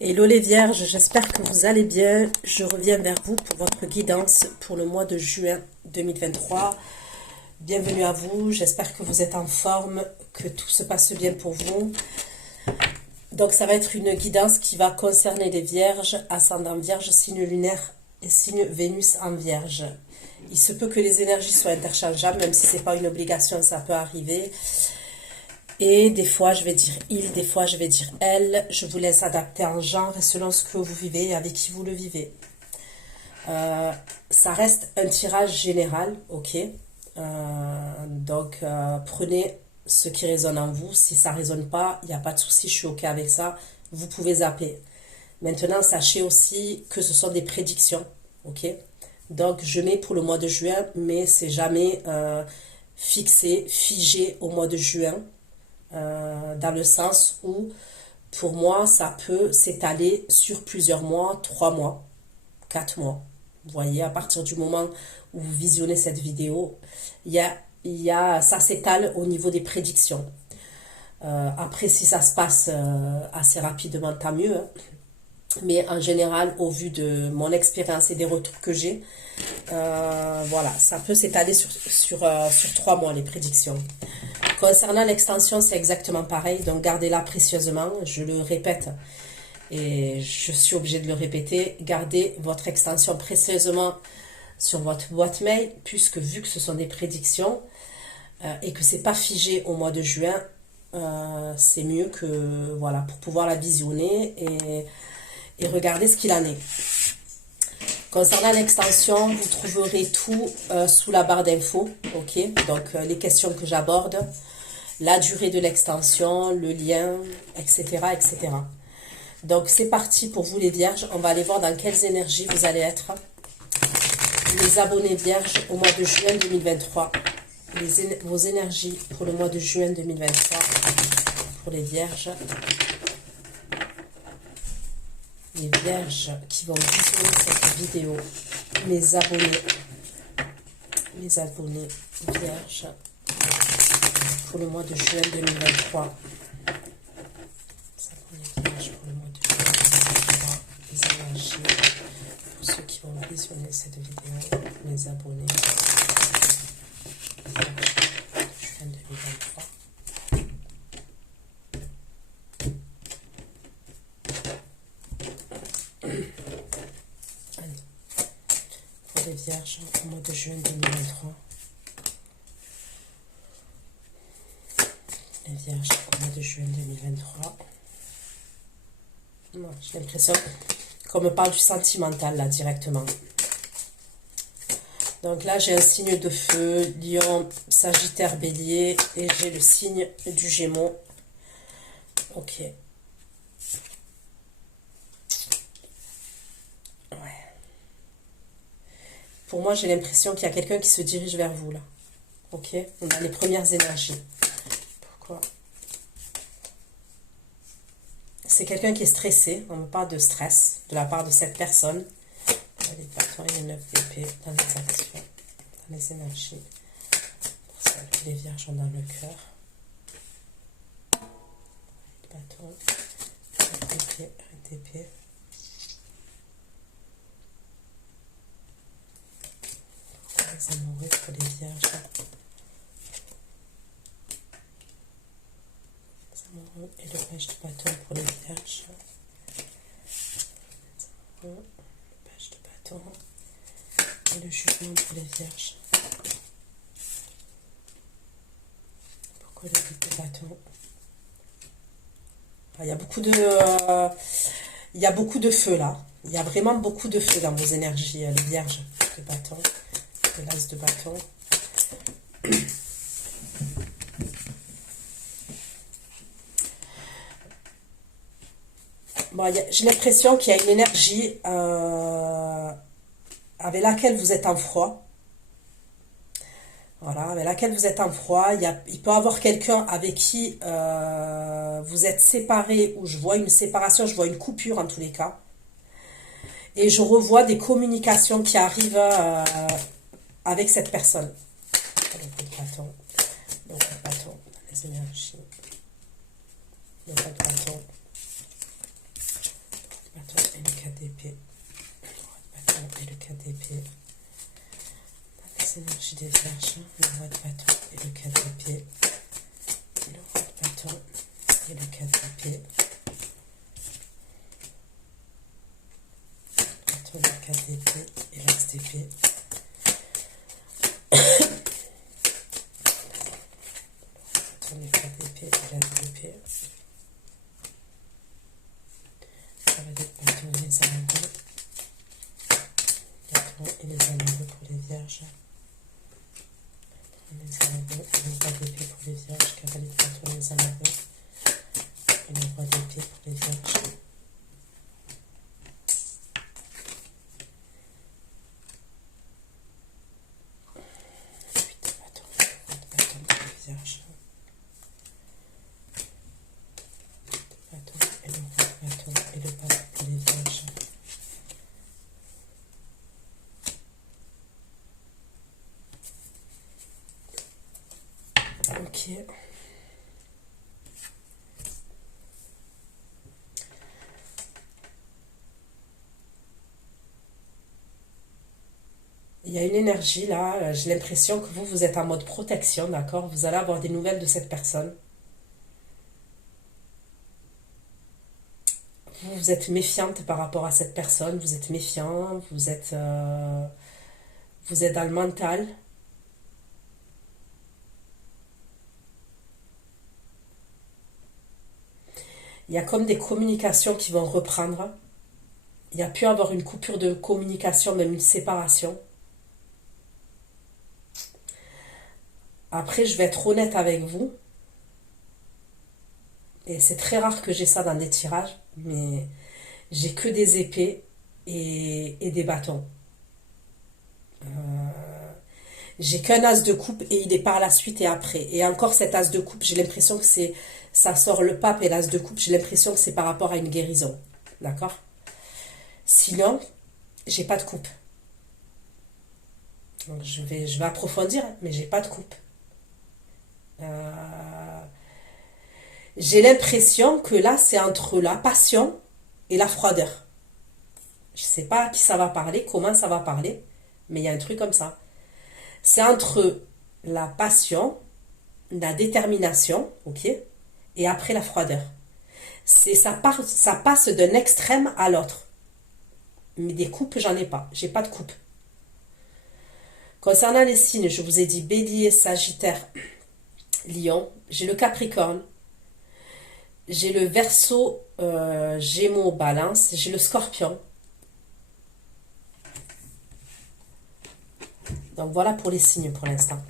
Hello les vierges, j'espère que vous allez bien. Je reviens vers vous pour votre guidance pour le mois de juin 2023. Bienvenue à vous, j'espère que vous êtes en forme, que tout se passe bien pour vous. Donc ça va être une guidance qui va concerner les vierges, ascendant vierge, signe lunaire et signe Vénus en vierge. Il se peut que les énergies soient interchangeables, même si ce n'est pas une obligation, ça peut arriver. Et des fois, je vais dire il, des fois, je vais dire elle. Je vous laisse adapter en genre et selon ce que vous vivez et avec qui vous le vivez. Ça reste un tirage général, ok. Donc, prenez ce qui résonne en vous. Si ça ne résonne pas, il n'y a pas de souci, je suis ok avec ça. Vous pouvez zapper. Maintenant, sachez aussi que ce sont des prédictions, ok. Donc, je mets pour le mois de juin, mais c'est jamais fixé, figé au mois de juin. Dans le sens où, pour moi, ça peut s'étaler sur plusieurs mois, 3 mois, 4 mois. Vous voyez, à partir du moment où vous visionnez cette vidéo, ça s'étale au niveau des prédictions. Après, si ça se passe assez rapidement, tant mieux, hein. Mais en général, au vu de mon expérience et des retours que j'ai, voilà, ça peut s'étaler sur 3 mois, les prédictions. Concernant l'extension, c'est exactement pareil, donc gardez-la précieusement, je le répète et je suis obligée de le répéter, gardez votre extension précieusement sur votre boîte mail, puisque vu que ce sont des prédictions et que c'est pas figé au mois de juin, c'est mieux que, voilà, pour pouvoir la visionner et regarder ce qu'il en est. Concernant l'extension, vous trouverez tout sous la barre d'infos, ok. Donc les questions que j'aborde, la durée de l'extension, le lien, etc., etc. Donc c'est parti pour vous les vierges. On va aller voir dans quelles énergies vous allez être. Les abonnés vierges au mois de juin 2023. Vos énergies pour le mois de juin 2023 pour les vierges. Les vierges qui vont visionner cette vidéo. Mes abonnés vierges pour le mois de juin 2023. Les vierges pour le mois de juin 2023. Les énergies pour ceux qui vont visionner cette vidéo. Mes abonnés juin 2023. Les vierges au mois de juin 2023. Les vierges au mois de juin 2023. J'ai l'impression qu'on me parle du sentimental là directement. Donc là j'ai un signe de feu, Lion, Sagittaire, Bélier, et j'ai le signe du Gémeaux. Ok. Pour moi, j'ai l'impression qu'il y a quelqu'un qui se dirige vers vous, là. Ok? On a les premières énergies. Pourquoi? C'est quelqu'un qui est stressé. On me parle de stress de la part de cette personne. Les bâtons et les 9 d'épée dans les actions, dans les énergies. Pour ça, les vierges ont dans le cœur. Les bâtons, 9 d'épée. Les amoureux pour les vierges. Les amoureux et le page de bâton pour les vierges. Les amoureux, le page de bâton et le jugement pour les vierges. Pourquoi le but de bâton? Il y a beaucoup de... il y a beaucoup de feu là. Il y a vraiment beaucoup de feu dans vos énergies, les vierges de bâton. L'as de bâton. Bon, j'ai l'impression qu'il y a une énergie avec laquelle vous êtes en froid. Voilà, avec laquelle vous êtes en froid. Il peut y avoir quelqu'un avec qui vous êtes séparés, ou je vois une séparation, je vois une coupure en tous les cas. Et je revois des communications qui arrivent avec cette personne. Donc le bâton, les énergies. Le bâton et le 4 d'épée. Le roi de bâton et le 4 d'épée. Les énergies des vierges, le roi de bâton et le 4 d'épée. Le roi de bâton et le 4 d'épée. Le 4 d'épée et l'as d'épée. Le 4 d'épée et l'as d'épée. Ça va être bâton et les amoureux. Bâton et les amoureux pour les vierges. Les amoureux et le roi d'épée pour les vierges. Cavalier de bâton et les amoureux. Et le roi d'épée pour les vierges. Ok. Il y a une énergie là, j'ai l'impression que vous êtes en mode protection, d'accord? Vous allez avoir des nouvelles de cette personne. Vous êtes méfiante par rapport à cette personne, vous êtes méfiant, vous êtes dans le mental. Il y a comme des communications qui vont reprendre. Il y a pu avoir une coupure de communication, même une séparation. Après, je vais être honnête avec vous. Et c'est très rare que j'ai ça dans des tirages, mais j'ai que des épées et des bâtons. J'ai qu'un as de coupe et il est par la suite et après. Et encore cet as de coupe, j'ai l'impression que ça sort le pape et l'as de coupe, j'ai l'impression que c'est par rapport à une guérison. D'accord? Sinon, j'ai pas de coupe. Donc je vais approfondir, mais j'ai pas de coupe. J'ai l'impression que là, c'est entre la passion et la froideur. Je sais pas à qui ça va parler, comment ça va parler, mais il y a un truc comme ça. C'est entre la passion, la détermination, ok, et après la froideur. Ça passe d'un extrême à l'autre. Mais des coupes, j'en ai pas. J'ai pas de coupe. Concernant les signes, je vous ai dit Bélier, Sagittaire, Lion. J'ai le Capricorne. J'ai le Verseau, Gémeaux, Balance. J'ai le Scorpion. Donc voilà pour les signes pour l'instant.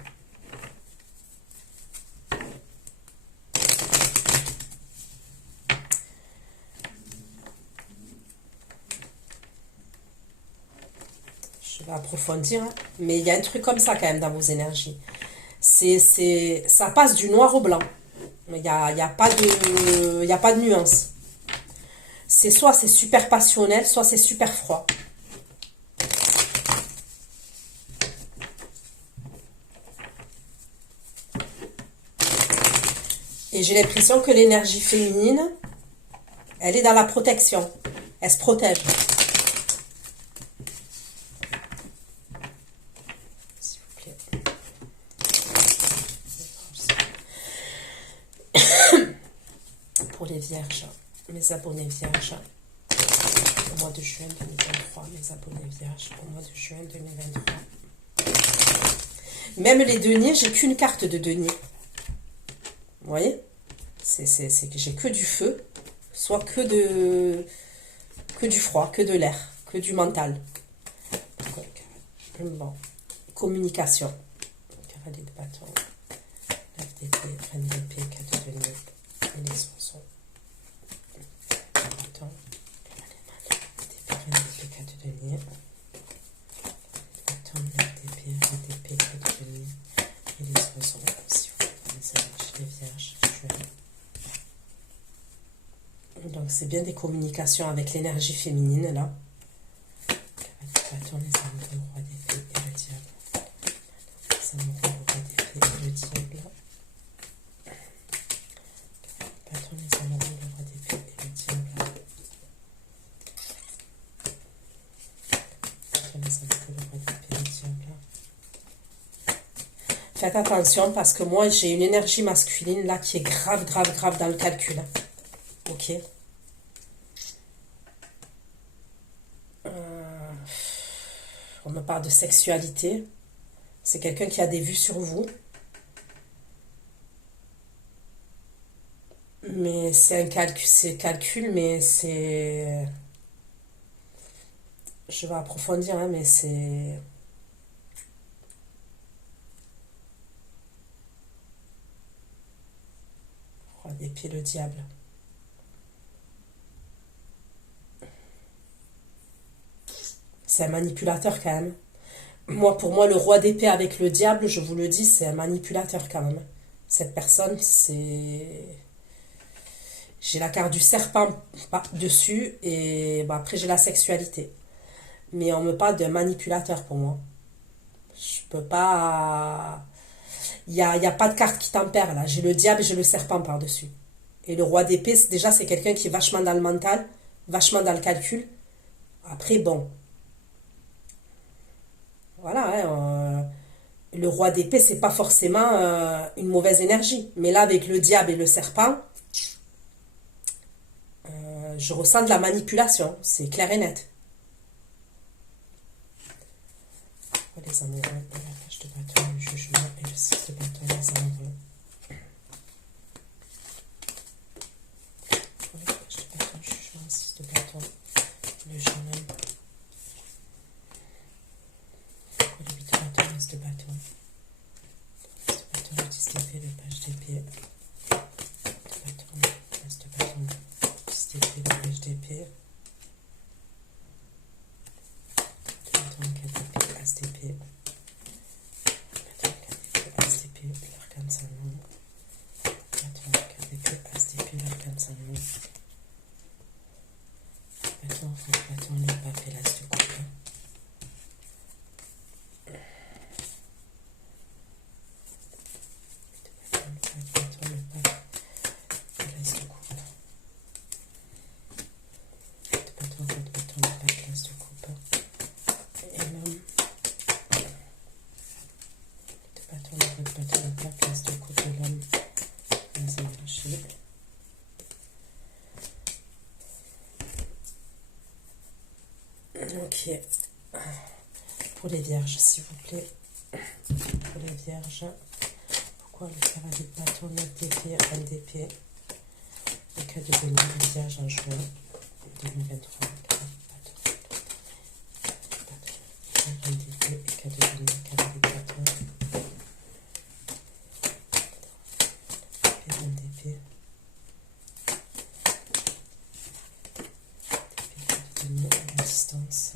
Je vais approfondir, hein. Mais il y a un truc comme ça quand même dans vos énergies. Ça passe du noir au blanc. Il n'y a pas de nuance. Soit c'est super passionnel, soit c'est super froid. Et j'ai l'impression que l'énergie féminine, elle est dans la protection. Elle se protège. S'il vous plaît. Pour les vierges, mes abonnés vierges, au mois de juin 2023, mes abonnés vierges, au mois de juin 2023. Même les deniers, j'ai qu'une carte de denier. Vous voyez? C'est que j'ai que du feu, soit que du froid, que de l'air, que du mental. Bon. Communication. Cavalier de bâton. 9 d'épée, reine d'épée, 4 de denier. Et les sons. Bâton. Reine d'épée, 4 de denier. Bâton, 9 d'épée, reine d'épée, 4 de denier. Et les sons. Si vous voulez, les vierges. Donc c'est bien des communications avec l'énergie féminine là. Bâton, les amoureux, le roi d'épée et le diable. Les amoureux, le roi d'épée et le diable. Bâton, les amoureux, le roi d'épée et le diable. les amoureux, le roi d'épée, le diable. Faites attention parce que moi, j'ai une énergie masculine là qui est grave, grave, grave dans le calcul. Ok. On me parle de sexualité. C'est quelqu'un qui a des vues sur vous. Mais c'est un calcul, mais c'est... Je vais approfondir, hein, mais c'est... Roi d'épée, le diable. C'est un manipulateur quand même. Moi, pour moi, le roi d'épée avec le diable, je vous le dis, c'est un manipulateur quand même. Cette personne, c'est... J'ai la carte du serpent dessus et bah, après j'ai la sexualité. Mais on me parle d'un manipulateur pour moi. Je peux pas... Il y a pas de carte qui tempère là. J'ai le diable et j'ai le serpent par-dessus. Et le roi d'épée, déjà, c'est quelqu'un qui est vachement dans le mental, vachement dans le calcul. Après, bon, voilà, hein, le roi d'épée, c'est pas forcément une mauvaise énergie. Mais là, avec le diable et le serpent, je ressens de la manipulation. C'est clair et net. Les amoureux, la page de bâton, le jugement et le 6 de bâton, les amoureux. La page de bâton, le jugement, le 6 de bâton, le jeune homme. Le 8 de bâton, l'as de bâton. L'as de bâton, le 10 d'épée, le page d'épée. De bâton, l'as de bâton, le 10 d'épée, le page d'épée. De bâton, 4 d'épée, as d'épée. L'arcane salon, bâton, 4 d'épée, as d'épée, l'arcane salon, bâton, bâton, le pape et l'as de coupe. Bâton, le pape et l'as de coupe. Bâton, le pape, l'as de coupe. Et l'homme. Bâton, le pape, l'as de coupe et l'homme. Les énergies. Ok. Pour les vierges, s'il vous plaît. Pour les vierges. Pourquoi le cavalier de bâton, 9 d'épée, 1 d'épée. Le cas de béni des vierges en juin 2023. Un d'épée et cas de béni, cavalier de bâton. Et 1 d'épée. Résistance.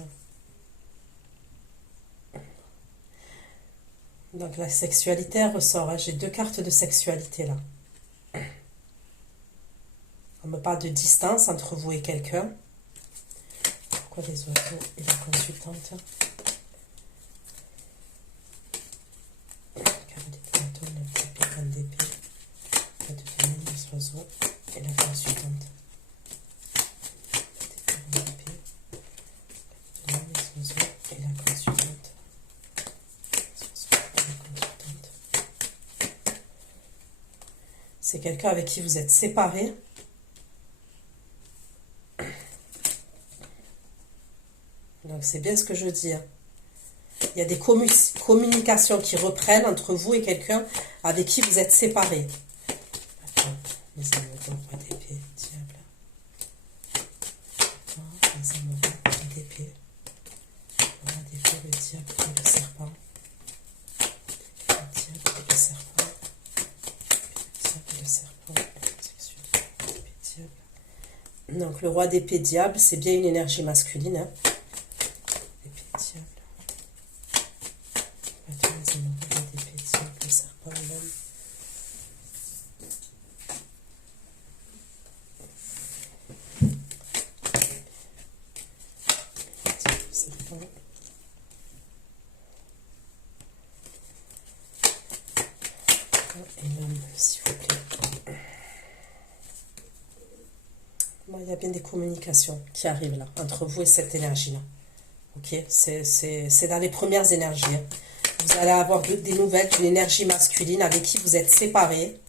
Donc la sexualité ressort, hein. J'ai deux cartes de sexualité là. On me parle de distance entre vous et quelqu'un. Pourquoi les oiseaux et la consultante? Cavalier de bâton, 9 d'épée, 1 d'épée. Pas de béni, les oiseaux et la consultante. Et la consultante. C'est quelqu'un avec qui vous êtes séparés. Donc c'est bien ce que je dis. Il y a des communications qui reprennent entre vous et quelqu'un avec qui vous êtes séparés. Attends, les amoureux, roi d'épée, diable. Attends, les amoureux, roi d'épée. Roi d'épée, le diable et le serpent. Le diable et le serpent. Le diable et le serpent. Sexualité, diable. Donc le roi d'épée, diable, c'est bien une énergie masculine. Hein. Épée, diable. Attends, les amoureux, roi d'épée, diable, le serpent, l'homme. Et l'homme, s'il vous plaît. Bon, il y a bien des communications qui arrivent là, entre vous et cette énergie-là. Ok, c'est dans les premières énergies. Hein. Vous allez avoir des nouvelles d'une énergie masculine avec qui vous êtes séparés.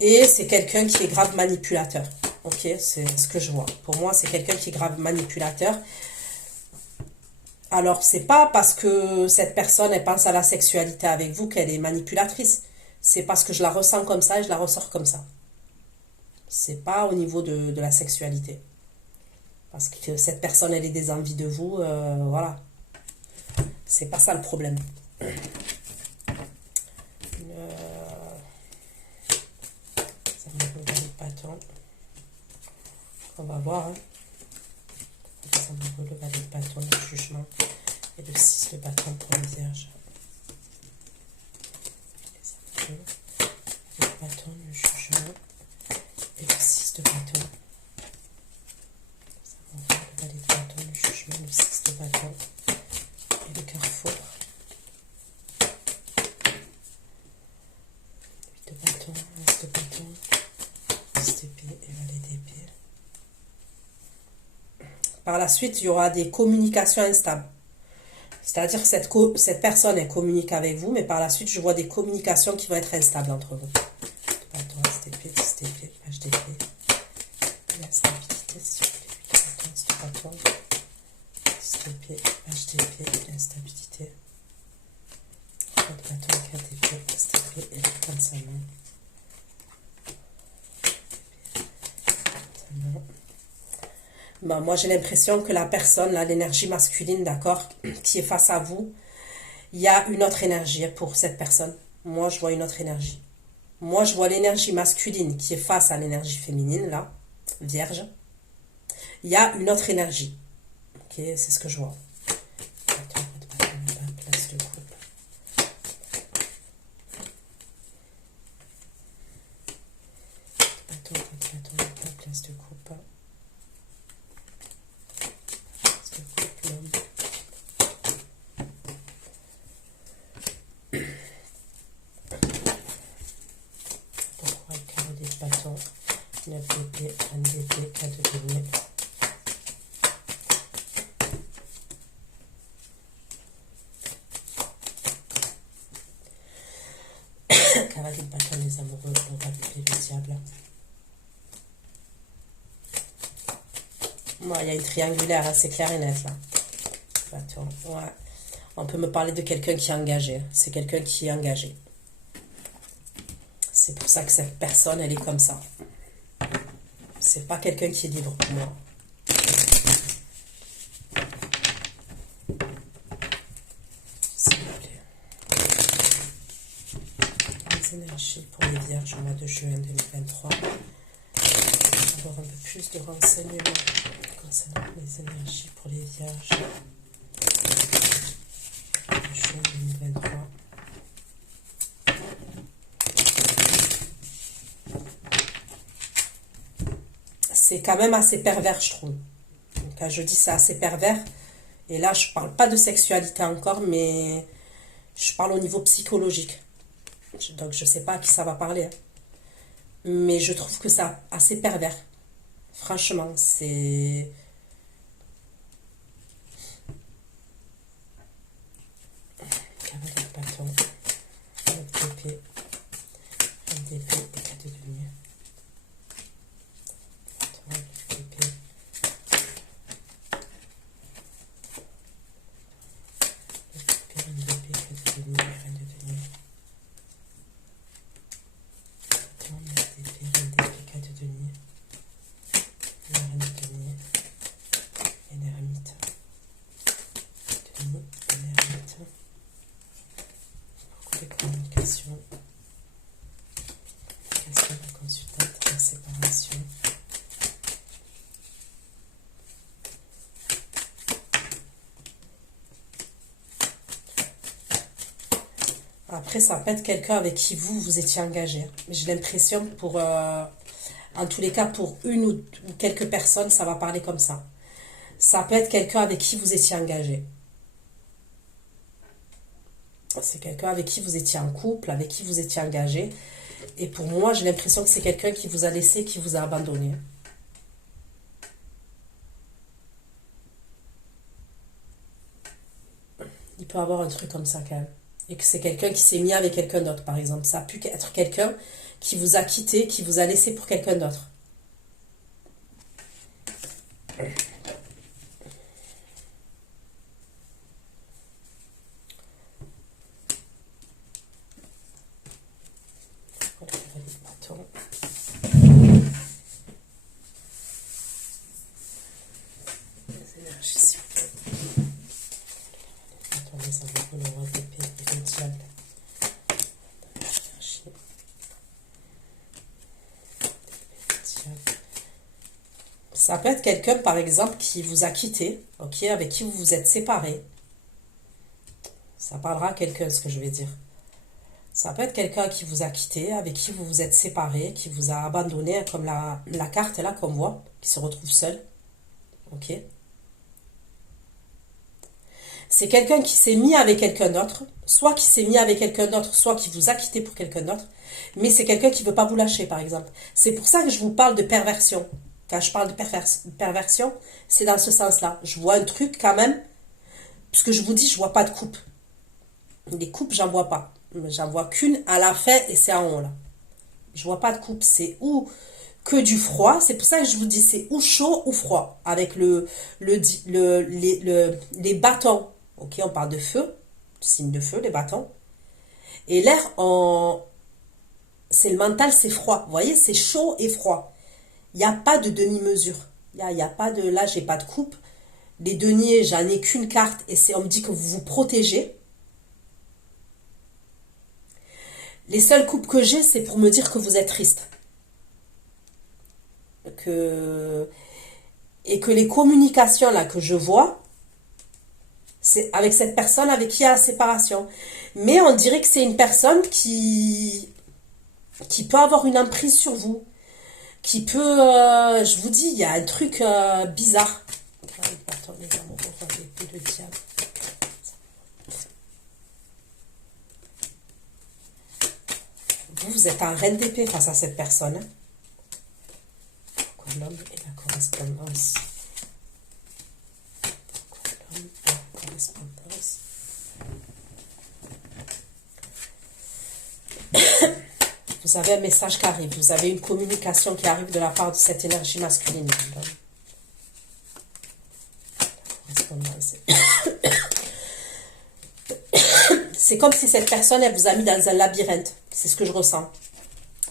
Et c'est quelqu'un qui est grave manipulateur. Ok, c'est ce que je vois. Pour moi, c'est quelqu'un qui est grave manipulateur. Alors, c'est pas parce que cette personne, elle pense à la sexualité avec vous qu'elle est manipulatrice. C'est parce que je la ressens comme ça et je la ressors comme ça. C'est pas au niveau de la sexualité. Parce que cette personne, elle ait des envies de vous, voilà. C'est pas ça le problème. Ça me regarde pas tant. On va voir. Hein. Ça me le valet de bâton, le jugement. Et le 6 de bâton pour les vierges. Le bâton, le jugement. Et le 6 de bâton. Ça me le valet de bâton, le jugement, le 6 de bâton. Et le carrefour. 8 de bâton, 11 de bâton. 10 d'épée et valet d'épée. Par la suite, il y aura des communications instables. C'est-à-dire que cette personne, elle communique avec vous, mais par la suite, je vois des communications qui vont être instables entre vous. Bâton, d'épée, 10 d'épée, page d'épée. L'instabilité, s'il vous plaît. Bâton, 10 d'épée, page d'épée, l'instabilité. Bâton, 4 d'épée, 10 d'épée, et le 35 mains. Bah, moi, j'ai l'impression que la personne, là, l'énergie masculine, d'accord, qui est face à vous, il y a une autre énergie pour cette personne. Moi, je vois une autre énergie. Moi, je vois l'énergie masculine qui est face à l'énergie féminine, là, vierge. Il y a une autre énergie. Ok, c'est ce que je vois. Attends, place de couple. Attends, place de couple. Pourquoi le carreau des bâtons, 9 d'épée, 1 d'épée, 4 de denier. Cavalier de bâton, les amoureux, le roi d'épée, le diable. Moi, il y a une triangulaire, hein, c'est clair et net là. Bâton, ouais. On peut me parler de quelqu'un qui est engagé. C'est quelqu'un qui est engagé. C'est pour ça que cette personne, elle est comme ça. C'est pas quelqu'un qui est libre pour moi. S'il vous plaît. Les énergies pour les vierges au mois de juin 2023. Avoir un peu plus de renseignements concernant les énergies pour les vierges. Juin 2023. C'est quand même assez pervers, je trouve. Donc, quand je dis c'est assez pervers, et là, je parle pas de sexualité encore, mais je parle au niveau psychologique. Donc, je sais pas à qui ça va parler. Hein. Mais je trouve que c'est assez pervers. Franchement, c'est... Cavalier de bâton, 9 d'épée, 1 d'épée et 4 de denier. Bâton, 9 d'épée. Reine d'épée, 4 de denier, reine de denier. Bâton, 9 d'épée, reine d'épée, 4 de denier. La reine de denier. Et l'ermite. Denier, et l'ermite. Beaucoup de communication. Question de consultante, la séparation. Après, ça peut être quelqu'un avec qui vous étiez engagé. J'ai l'impression pour, en tous les cas, pour une ou quelques personnes, ça va parler comme ça. Ça peut être quelqu'un avec qui vous étiez engagé. C'est quelqu'un avec qui vous étiez en couple, avec qui vous étiez engagé. Et pour moi, j'ai l'impression que c'est quelqu'un qui vous a laissé, qui vous a abandonné. Il peut avoir un truc comme ça quand même. Et que c'est quelqu'un qui s'est mis avec quelqu'un d'autre, par exemple. Ça a pu être quelqu'un qui vous a quitté, qui vous a laissé pour quelqu'un d'autre. Ça peut être quelqu'un, par exemple, qui vous a quitté, ok, avec qui vous vous êtes séparés. Ça parlera à quelqu'un, ce que je vais dire. Ça peut être quelqu'un qui vous a quitté, avec qui vous vous êtes séparés, qui vous a abandonné, comme la carte là qu'on voit, qui se retrouve seul. Ok. C'est quelqu'un qui s'est mis avec quelqu'un d'autre, soit qui s'est mis avec quelqu'un d'autre, soit qui vous a quitté pour quelqu'un d'autre, mais c'est quelqu'un qui ne veut pas vous lâcher, par exemple. C'est pour ça que je vous parle de perversion. Quand je parle de perversion, c'est dans ce sens-là. Je vois un truc quand même, puisque je vous dis, je vois pas de coupe. Les coupes, j'en vois pas. J'en vois qu'une à la fin et c'est en haut, là. Je vois pas de coupe. C'est ou que du froid. C'est pour ça que je vous dis, c'est ou chaud ou froid. Avec les bâtons. Ok, on parle de feu. Signe de feu, les bâtons. Et l'air, c'est le mental, c'est froid. Vous voyez, c'est chaud et froid. Il n'y a pas de demi-mesure. Il y a pas de... Là, j'ai pas de coupe. Les deniers, j'en ai qu'une carte et on me dit que vous vous protégez. Les seules coupes que j'ai, c'est pour me dire que vous êtes triste. Et que les communications là que je vois, c'est avec cette personne avec qui il y a la séparation. Mais on dirait que c'est une personne qui peut avoir une emprise sur vous. Qui peut, je vous dis, il y a un truc bizarre. Attendez, le diable. Vous êtes un reine d'épée face à cette personne. Pourquoi l'homme et la correspondance? Pourquoi l'homme et la correspondance? Vous avez un message qui arrive. Vous avez une communication qui arrive de la part de cette énergie masculine. C'est comme si cette personne, elle vous a mis dans un labyrinthe. C'est ce que je ressens.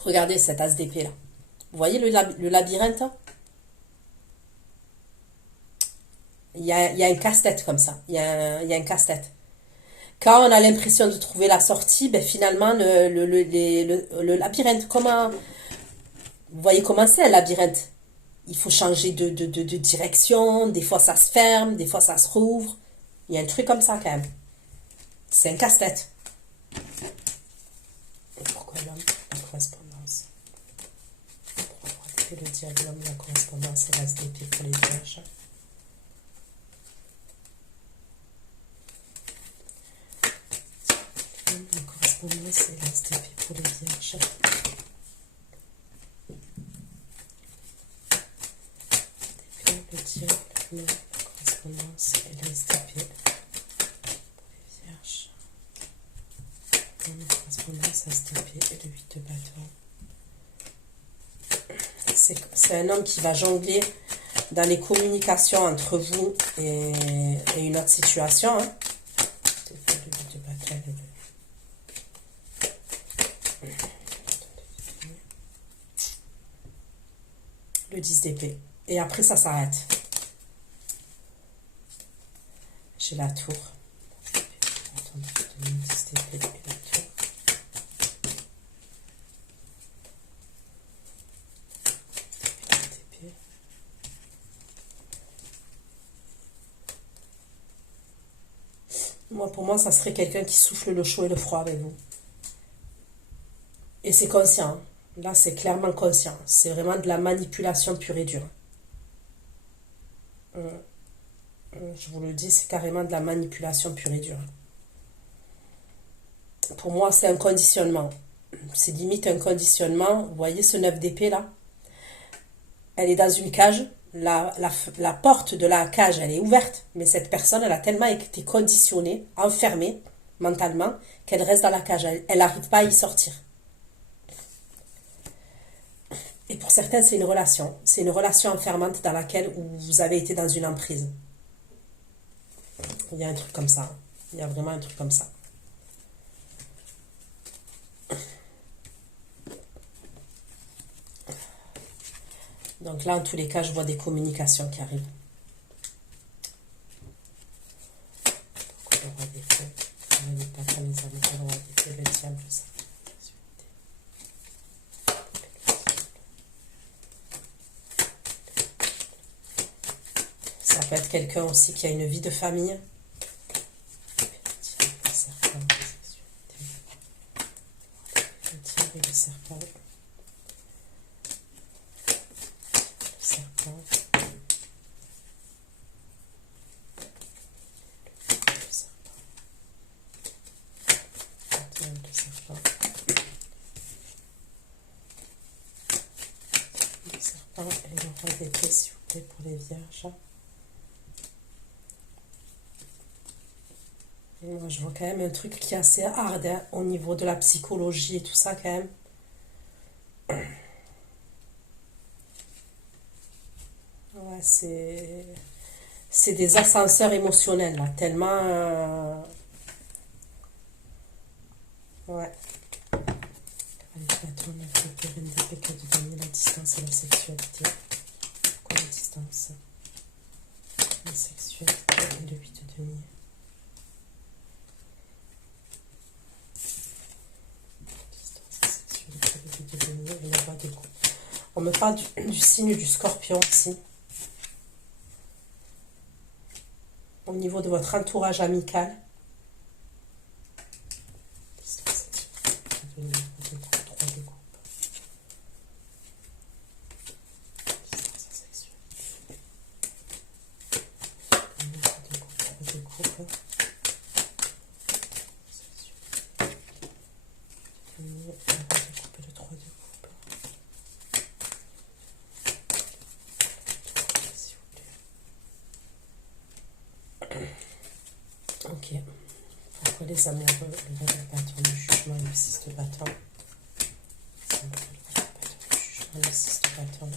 Regardez cet as d'épée là. Vous voyez le labyrinthe? Il y a un casse-tête comme ça. Il y a un casse-tête. Quand on a l'impression de trouver la sortie, ben finalement, le labyrinthe, comment... Vous voyez comment c'est un labyrinthe? Il faut changer de direction. Des fois, ça se ferme. Des fois, ça se rouvre. Il y a un truc comme ça quand même. C'est un casse-tête. Et pourquoi l'homme, la correspondance? Pourquoi le diable, l'homme, la correspondance et l'as d'épée pour les vierges? La correspondance et l'as d'épée pour les vierges. Le diable, l'homme, la correspondance et l'as d'épée. La correspondance à STP et le 8 de bâton. C'est un homme qui va jongler dans les communications entre vous et une autre situation. Hein. Le 8 de bâton. Le 10 d'épée. Et après, ça s'arrête. J'ai la tour. Le 10 d'épée et la tour. Pour moi, ça serait quelqu'un qui souffle le chaud et le froid avec vous. Et c'est conscient. Là, c'est clairement conscient. C'est vraiment de la manipulation pure et dure. Je vous le dis, c'est carrément de la manipulation pure et dure. Pour moi, c'est un conditionnement. C'est limite un conditionnement. Vous voyez ce 9 d'épée là? Elle est dans une cage. la porte de la cage, elle est ouverte, mais cette personne, elle a tellement été conditionnée, enfermée mentalement, qu'elle reste dans la cage. Elle n'arrive pas à y sortir. Et pour certains, c'est une relation. C'est une relation enfermante dans laquelle vous avez été dans une emprise. Il y a un truc comme ça. Il y a vraiment un truc comme ça. Donc là, en tous les cas, je vois des communications qui arrivent. Pourquoi le roi d'épée? Le roi d'épée, les amis, le roi d'épée, le diable, ça. Ça peut être quelqu'un aussi qui a une vie de famille. Le serpent, le diable et le serpent. Le serpent. Et le roi d'épée, s'il vous plaît, pour les vierges. Et moi, je vois quand même un truc qui est assez hard hein, au niveau de la psychologie et tout ça, quand même. Ouais, c'est des ascenseurs émotionnels, là, tellement... ouais. Allez, Platon, la reine des péchés de dominer la distance et la sexualité. Pourquoi la distance? La sexualité et le 8 de demi. Distance, sexualité, le 8 de demi et le roi de coupe. On me parle du signe du scorpion aussi. Au niveau de votre entourage amical. Ok. Pourquoi les amoureux, le roi de bâton, le jugement et le 6 de bâton? Le jugement et le 6 de bâton.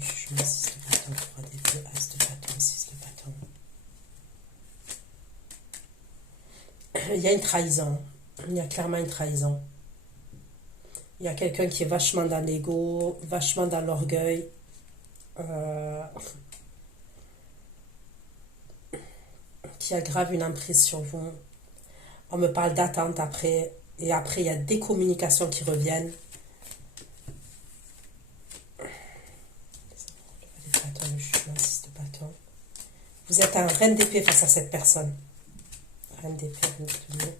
Jugement, 6 de bâton, 3 d'épée, as de bâton, 6 de bâton. Il y a une trahison. Il y a clairement une trahison. Il y a quelqu'un qui est vachement dans l'ego, vachement dans l'orgueil. Qui aggrave une emprise sur vous. On me parle d'attente après. Et après, il y a des communications qui reviennent. Le jugement, 6 de bâton. Vous êtes un reine d'épée face à cette personne. Reine d'épée, reine de denier.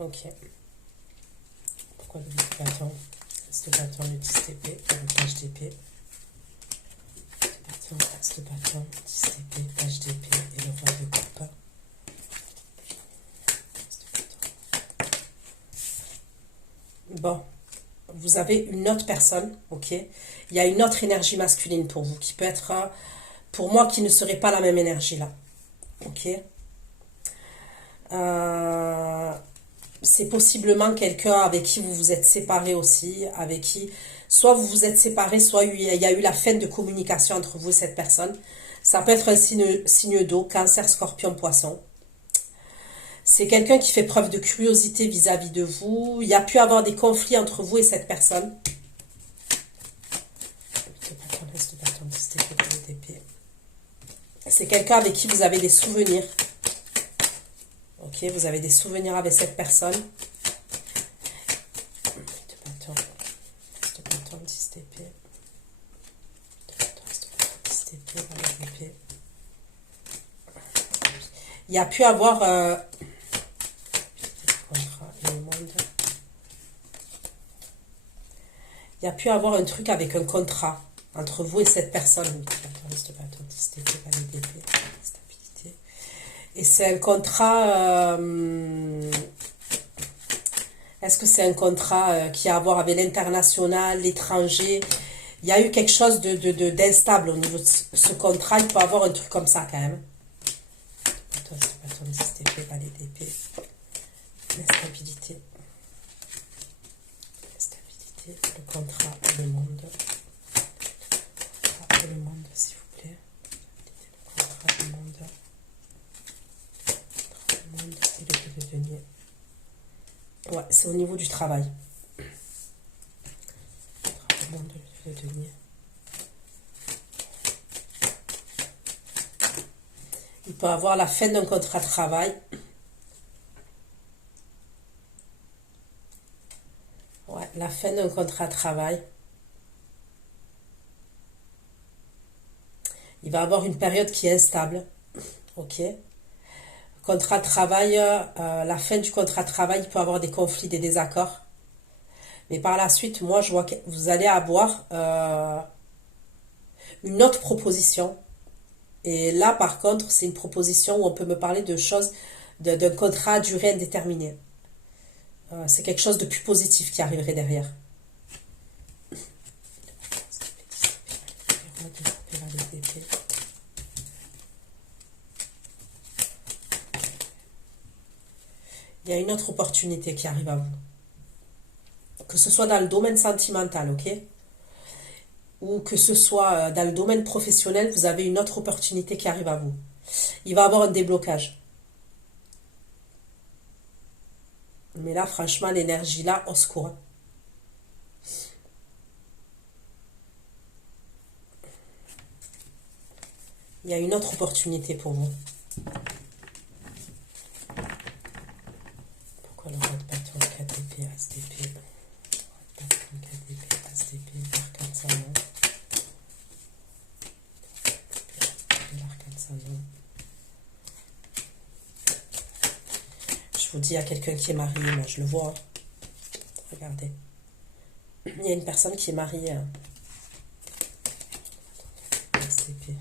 Ok. Pourquoi le 8 de bâton? As de bâton, le 10 d'épée, le page d'épée. As de bâton, 10 d'épée, page d'épée et le roi de coupe. Bon, vous avez une autre personne, ok? Il y a une autre énergie masculine pour vous qui peut être, pour moi, qui ne serait pas la même énergie là, ok? C'est possiblement quelqu'un avec qui vous vous êtes séparé aussi, avec qui, soit vous vous êtes séparé, soit il y a eu la fin de communication entre vous et cette personne. Ça peut être un signe d'eau, cancer, scorpion, poisson. C'est quelqu'un qui fait preuve de curiosité vis-à-vis de vous. Il y a pu avoir des conflits entre vous et cette personne. C'est quelqu'un avec qui vous avez des souvenirs. Ok, vous avez des souvenirs avec cette personne. De bâton, 10 d'épée. De bâton, 10 d'épée, 10 d'épée. Il y a pu avoir contrat et le monde. Il y a pu avoir un truc avec un contrat entre vous et cette personne. Stabilité. Et c'est un contrat. Est-ce que c'est un contrat qui a à voir avec l'international, l'étranger? Il y a eu quelque chose d'instable au niveau de ce contrat. Il peut avoir un truc comme ça quand même. L'instabilité. Le contrat, le monde. Le monde, s'il vous plaît. Le contrat, le monde. Le monde et le devenir. Ouais, c'est au niveau du travail. Le monde, le devenir. Il peut avoir la fin d'un contrat de travail. Ouais, la fin d'un contrat de travail. Il va avoir une période qui est instable. Ok. Contrat de travail, la fin du contrat de travail, il peut avoir des conflits, des désaccords. Mais par la suite, moi, je vois que vous allez avoir une autre proposition. Et là, par contre, c'est une proposition où on peut me parler de choses, d'un contrat à durée indéterminée. C'est quelque chose de plus positif qui arriverait derrière. Il y a une autre opportunité qui arrive à vous. Que ce soit dans le domaine sentimental, ok? Ou que ce soit dans le domaine professionnel, vous avez une autre opportunité qui arrive à vous. Il va y avoir un déblocage. Mais là, franchement, l'énergie là, au secours. Il y a une autre opportunité pour vous. Pourquoi le roi de bâton, 4DP, SDP, bâton, 4DP, SDP, l'arcane salon. L'arcane salon. Je vous dis, il y a quelqu'un qui est marié, moi je le vois. Regardez. Il y a une personne qui est mariée. SDP.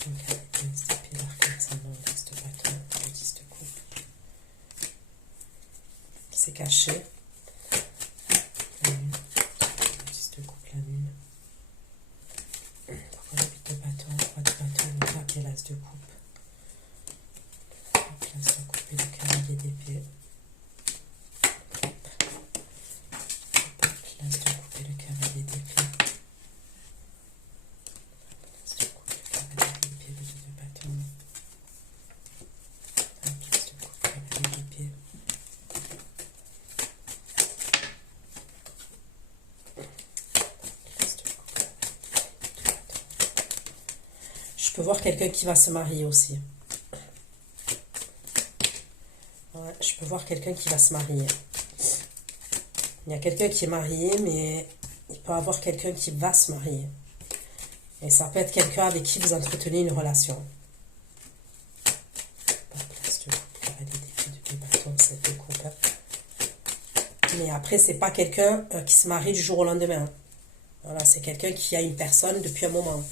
SDP, l'arcane salon, l'as de bâton, le 10 de coupe. C'est caché. La lune. Le 10 de coupe, la lune. Pourquoi le 8 de bâton, le 3 de bâton, le 4 et l'as de coupe. L'as de coupe et le cavalier d'épée. L'as de coupe et le cavalier d'épée. L'as de coupe, le cavalier d'épée, le 2 de bâton. L'as de coupe, le cavalier d'épée. Je peux voir quelqu'un qui va se marier aussi. Ouais, je peux voir quelqu'un qui va se marier. Il y a quelqu'un qui est marié, mais il peut y avoir quelqu'un qui va se marier. Et ça peut être quelqu'un avec qui vous entretenez une relation. Mais après, c'est pas quelqu'un qui se marie du jour au lendemain. Voilà, c'est quelqu'un qui a une personne depuis un moment.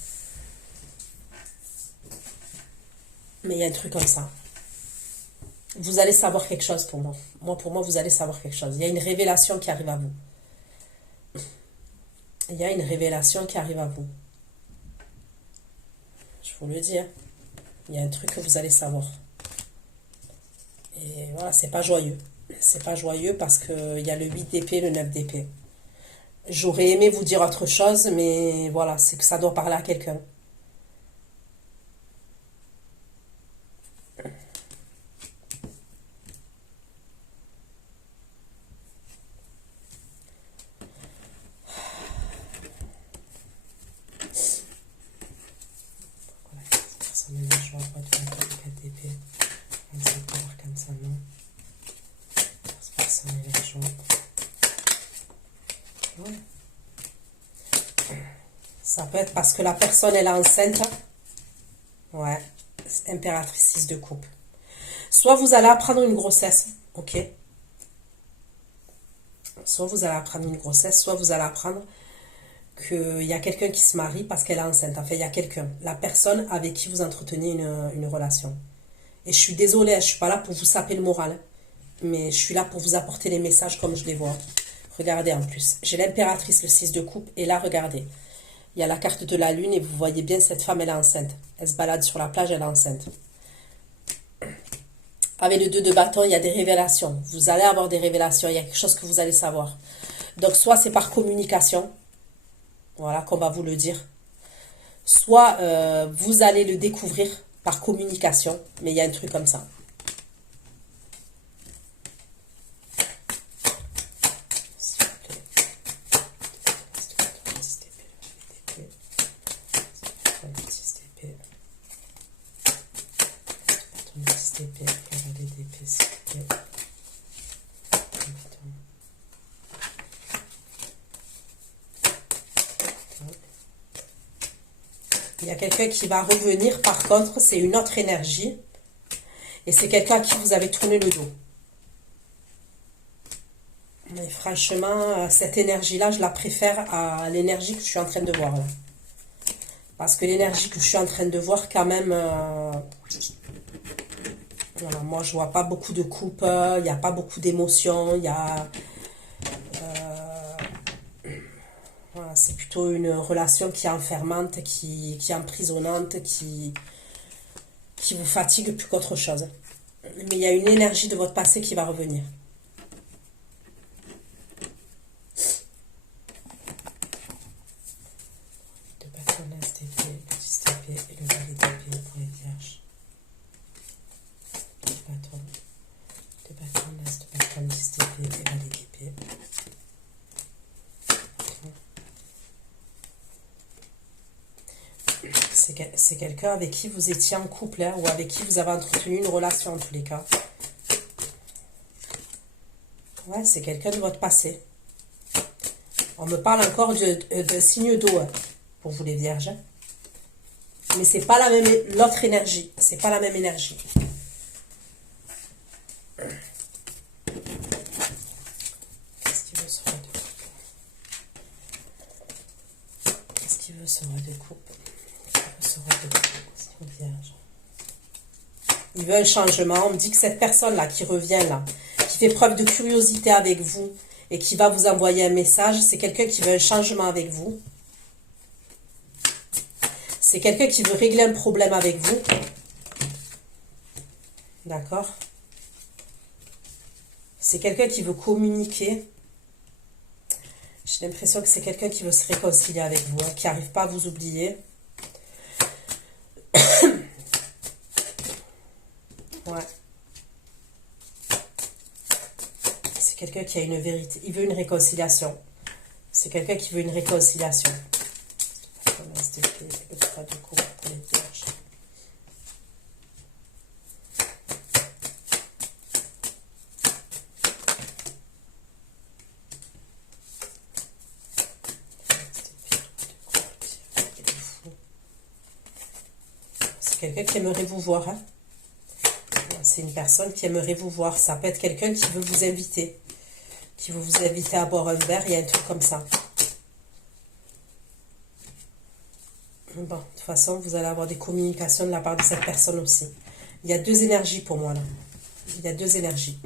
Mais il y a un truc comme ça. Vous allez savoir quelque chose pour moi. Pour moi, vous allez savoir quelque chose. Il y a une révélation qui arrive à vous. Il y a une révélation qui arrive à vous. Je vous le dis. Hein. Il y a un truc que vous allez savoir. Et voilà, c'est pas joyeux. C'est pas joyeux parce qu'il y a le 8 d'épée, le 9 d'épée. J'aurais aimé vous dire autre chose, mais voilà, c'est que ça doit parler à quelqu'un. Ça peut être parce que la personne elle est enceinte. Ouais. impératrice 6 de coupe. Soit vous allez apprendre une grossesse, ok? Soit vous allez apprendre une grossesse, soit vous allez apprendre qu'il y a quelqu'un qui se marie parce qu'elle est enceinte. Enfin, il y a quelqu'un, la personne avec qui vous entretenez une relation. Et je suis désolée, je ne suis pas là pour vous saper le moral, hein, mais je suis là pour vous apporter les messages comme je les vois. Regardez en plus, j'ai l'impératrice, le 6 de coupe, et là, regardez. Il y a la carte de la lune et vous voyez bien cette femme, elle est enceinte. Elle se balade sur la plage, elle est enceinte. Avec le 2 de bâton, il y a des révélations. Vous allez avoir des révélations, il y a quelque chose que vous allez savoir. Donc, soit c'est par communication, voilà, qu'on va vous le dire. Soit vous allez le découvrir par communication, mais il y a un truc comme ça. Il y a quelqu'un qui va revenir, par contre, c'est une autre énergie. Et c'est quelqu'un à qui vous avez tourné le dos. Mais franchement, cette énergie-là, je la préfère à l'énergie que je suis en train de voir là. Parce que l'énergie que je suis en train de voir, quand même... voilà, moi, je vois pas beaucoup de coupe, il n'y a pas beaucoup d'émotions, il y a... voilà, c'est plutôt une relation qui est enfermante, qui est emprisonnante, qui vous fatigue plus qu'autre chose. Mais il y a une énergie de votre passé qui va revenir. De bâton, l'as d'épée, le 10 d'épée et le valet d'épée pour les vierges. De bâton, l'as de bâton, 10 d'épée et valet d'épée. C'est quelqu'un avec qui vous étiez en couple, hein, ou avec qui vous avez entretenu une relation en tous les cas. Ouais, c'est quelqu'un de votre passé. On me parle encore de signe d'eau, hein, pour vous les vierges. Mais c'est pas la même, l'autre énergie. C'est pas la même énergie. Qu'est-ce qu'il veut ce roi de coupe? Qu'est-ce qu'il veut ce roi de coupe? Il veut un changement. On me dit que cette personne-là qui revient là, qui fait preuve de curiosité avec vous et qui va vous envoyer un message, c'est quelqu'un qui veut un changement avec vous. C'est quelqu'un qui veut régler un problème avec vous. D'accord? C'est quelqu'un qui veut communiquer. J'ai l'impression que c'est quelqu'un qui veut se réconcilier avec vous, hein, qui n'arrive pas à vous oublier. Ouais. C'est quelqu'un qui a une vérité. Il veut une réconciliation. C'est quelqu'un qui veut une réconciliation. C'est quelqu'un qui aimerait vous voir, hein. C'est une personne qui aimerait vous voir. Ça peut être quelqu'un qui veut vous inviter. Qui veut vous inviter à boire un verre. Il y a un truc comme ça. Bon, de toute façon, vous allez avoir des communications de la part de cette personne aussi. Il y a deux énergies pour moi, là. Il y a deux énergies.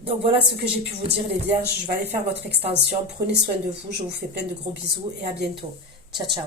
Donc, voilà ce que j'ai pu vous dire, les vierges. Je vais aller faire votre extension. Prenez soin de vous. Je vous fais plein de gros bisous et à bientôt. Ciao, ciao.